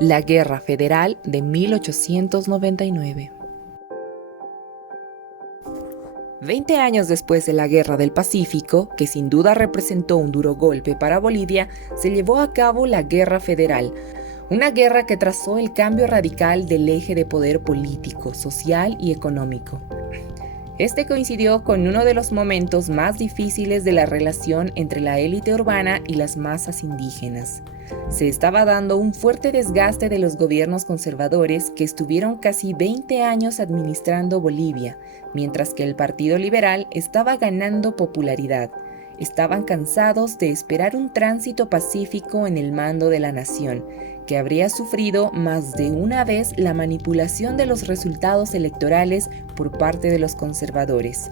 La Guerra Federal de 1899. 20 años después de la Guerra del Pacífico, que sin duda representó un duro golpe para Bolivia, se llevó a cabo la Guerra Federal, una guerra que trazó el cambio radical del eje de poder político, social y económico. Este coincidió con uno de los momentos más difíciles de la relación entre la élite urbana y las masas indígenas. Se estaba dando un fuerte desgaste de los gobiernos conservadores que estuvieron casi 20 años administrando Bolivia, mientras que el Partido Liberal estaba ganando popularidad. Estaban cansados de esperar un tránsito pacífico en el mando de la nación, que habría sufrido más de una vez la manipulación de los resultados electorales por parte de los conservadores.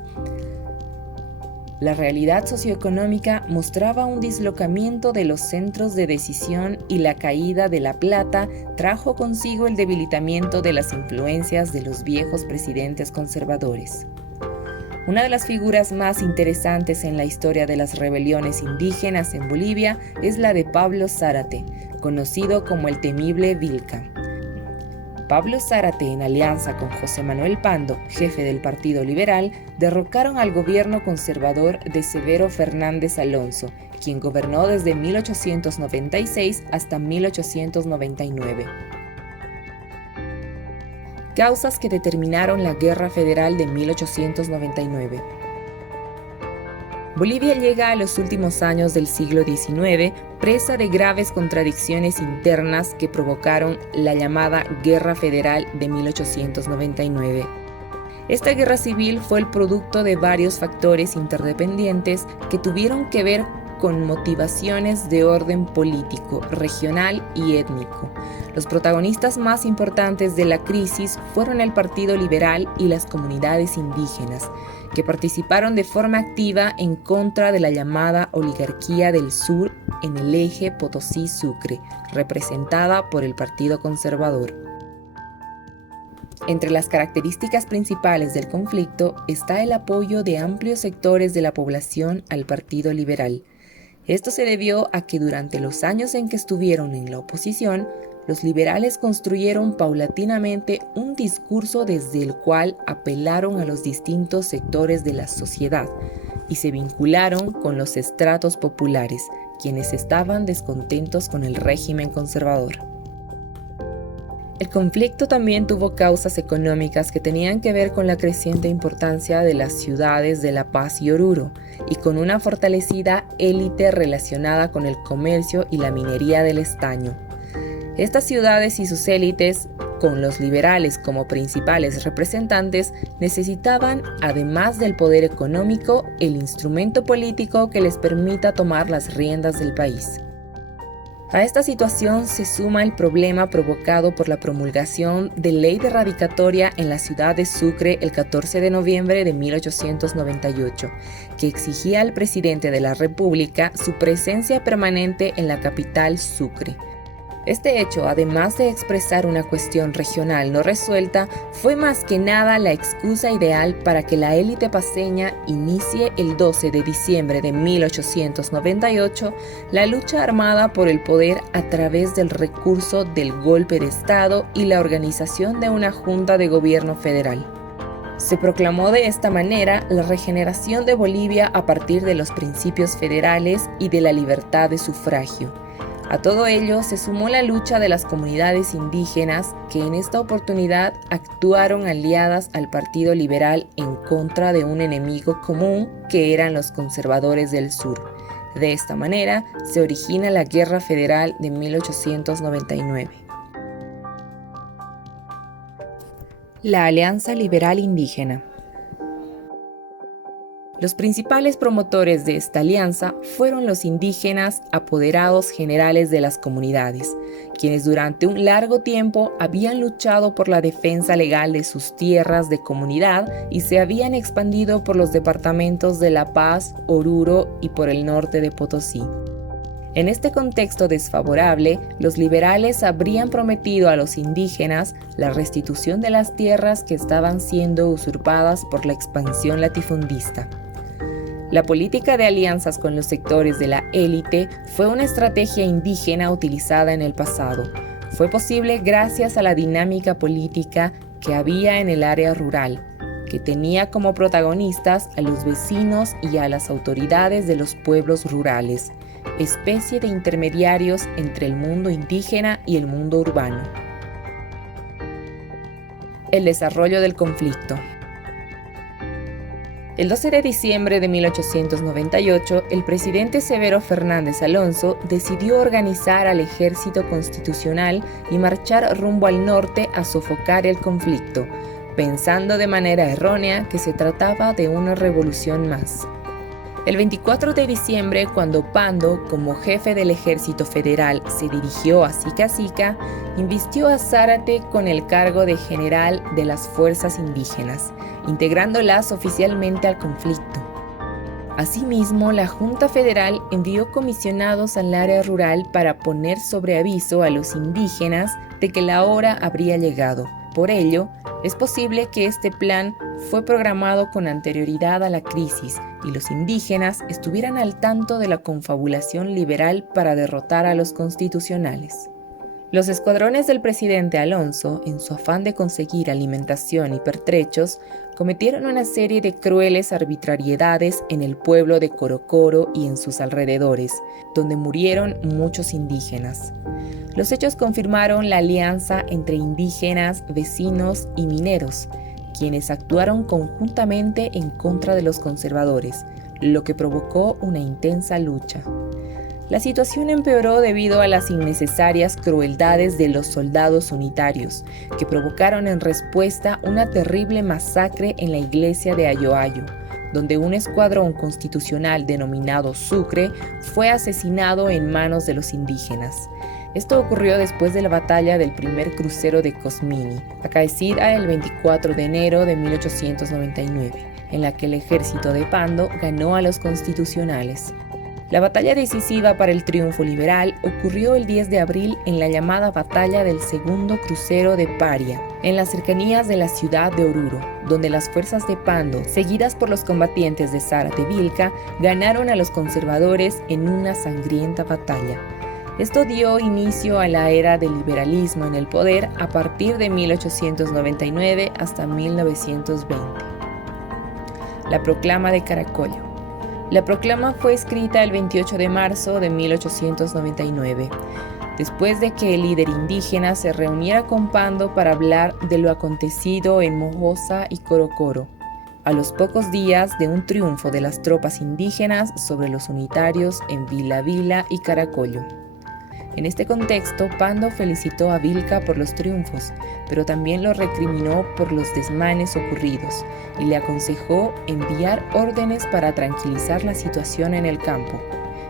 La realidad socioeconómica mostraba un dislocamiento de los centros de decisión y la caída de la plata trajo consigo el debilitamiento de las influencias de los viejos presidentes conservadores. Una de las figuras más interesantes en la historia de las rebeliones indígenas en Bolivia es la de Pablo Zárate, conocido como el temible Vilca. Pablo Zárate, en alianza con José Manuel Pando, jefe del Partido Liberal, derrocaron al gobierno conservador de Severo Fernández Alonso, quien gobernó desde 1896 hasta 1899. Causas que determinaron la Guerra Federal de 1899. Bolivia llega a los últimos años del siglo XIX, presa de graves contradicciones internas que provocaron la llamada Guerra Federal de 1899. Esta guerra civil fue el producto de varios factores interdependientes que tuvieron que ver con motivaciones de orden político, regional y étnico. Los protagonistas más importantes de la crisis fueron el Partido Liberal y las comunidades indígenas, que participaron de forma activa en contra de la llamada oligarquía del sur en el eje Potosí-Sucre, representada por el Partido Conservador. Entre las características principales del conflicto está el apoyo de amplios sectores de la población al Partido Liberal. Esto se debió a que durante los años en que estuvieron en la oposición, los liberales construyeron paulatinamente un discurso desde el cual apelaron a los distintos sectores de la sociedad y se vincularon con los estratos populares, quienes estaban descontentos con el régimen conservador. El conflicto también tuvo causas económicas que tenían que ver con la creciente importancia de las ciudades de La Paz y Oruro, y con una fortalecida élite relacionada con el comercio y la minería del estaño. Estas ciudades y sus élites, con los liberales como principales representantes, necesitaban, además del poder económico, el instrumento político que les permita tomar las riendas del país. A esta situación se suma el problema provocado por la promulgación de ley de radicatoria en la ciudad de Sucre el 14 de noviembre de 1898, que exigía al presidente de la República su presencia permanente en la capital Sucre. Este hecho, además de expresar una cuestión regional no resuelta, fue más que nada la excusa ideal para que la élite paceña inicie el 12 de diciembre de 1898 la lucha armada por el poder a través del recurso del golpe de Estado y la organización de una junta de gobierno federal. Se proclamó de esta manera la regeneración de Bolivia a partir de los principios federales y de la libertad de sufragio. A todo ello se sumó la lucha de las comunidades indígenas que en esta oportunidad actuaron aliadas al Partido Liberal en contra de un enemigo común que eran los conservadores del sur. De esta manera se origina la Guerra Federal de 1899. La Alianza Liberal Indígena. Los principales promotores de esta alianza fueron los indígenas apoderados generales de las comunidades, quienes durante un largo tiempo habían luchado por la defensa legal de sus tierras de comunidad y se habían expandido por los departamentos de La Paz, Oruro y por el norte de Potosí. En este contexto desfavorable, los liberales habrían prometido a los indígenas la restitución de las tierras que estaban siendo usurpadas por la expansión latifundista. La política de alianzas con los sectores de la élite fue una estrategia indígena utilizada en el pasado. fue posible gracias a la dinámica política que había en el área rural, que tenía como protagonistas a los vecinos y a las autoridades de los pueblos rurales, especie de intermediarios entre el mundo indígena y el mundo urbano. El desarrollo del conflicto. El 12 de diciembre de 1898, el presidente Severo Fernández Alonso decidió organizar al ejército constitucional y marchar rumbo al norte a sofocar el conflicto, pensando de manera errónea que se trataba de una revolución más. El 24 de diciembre, cuando Pando, como jefe del ejército federal, se dirigió a Sica Sica, invistió a Zárate con el cargo de general de las fuerzas indígenas, integrándolas oficialmente al conflicto. Asimismo, la Junta Federal envió comisionados al área rural para poner sobre aviso a los indígenas de que la hora habría llegado. Por ello, es posible que este plan fue programado con anterioridad a la crisis y los indígenas estuvieran al tanto de la confabulación liberal para derrotar a los constitucionales. Los escuadrones del presidente Alonso, en su afán de conseguir alimentación y pertrechos, cometieron una serie de crueles arbitrariedades en el pueblo de Corocoro y en sus alrededores, donde murieron muchos indígenas. Los hechos confirmaron la alianza entre indígenas, vecinos y mineros, quienes actuaron conjuntamente en contra de los conservadores, lo que provocó una intensa lucha. La situación empeoró debido a las innecesarias crueldades de los soldados unitarios, que provocaron en respuesta una terrible masacre en la iglesia de Ayoayo, donde un escuadrón constitucional denominado Sucre fue asesinado en manos de los indígenas. Esto ocurrió después de la batalla del primer crucero de Cosmini, acaecida el 24 de enero de 1899, en la que el ejército de Pando ganó a los constitucionales. La batalla decisiva para el triunfo liberal ocurrió el 10 de abril en la llamada Batalla del Segundo Crucero de Paria, en las cercanías de la ciudad de Oruro, donde las fuerzas de Pando, seguidas por los combatientes de Zárate Vilca, ganaron a los conservadores en una sangrienta batalla. Esto dio inicio a la era del liberalismo en el poder a partir de 1899 hasta 1920. La Proclama de Caracollo. La proclama fue escrita el 28 de marzo de 1899, después de que el líder indígena se reuniera con Pando para hablar de lo acontecido en Mojosa y Corocoro, a los pocos días de un triunfo de las tropas indígenas sobre los unitarios en Vila Vila y Caracollo. En este contexto, Pando felicitó a Vilca por los triunfos, pero también lo recriminó por los desmanes ocurridos y le aconsejó enviar órdenes para tranquilizar la situación en el campo.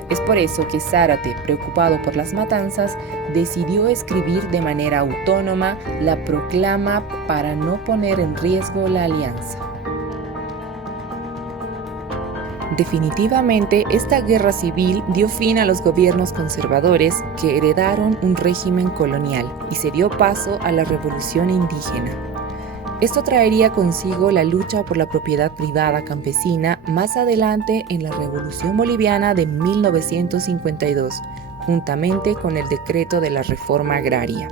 Es por eso que Zárate, preocupado por las matanzas, decidió escribir de manera autónoma la proclama para no poner en riesgo la alianza. Definitivamente, esta guerra civil dio fin a los gobiernos conservadores que heredaron un régimen colonial y se dio paso a la revolución indígena. Esto traería consigo la lucha por la propiedad privada campesina más adelante en la Revolución Boliviana de 1952, juntamente con el decreto de la reforma agraria.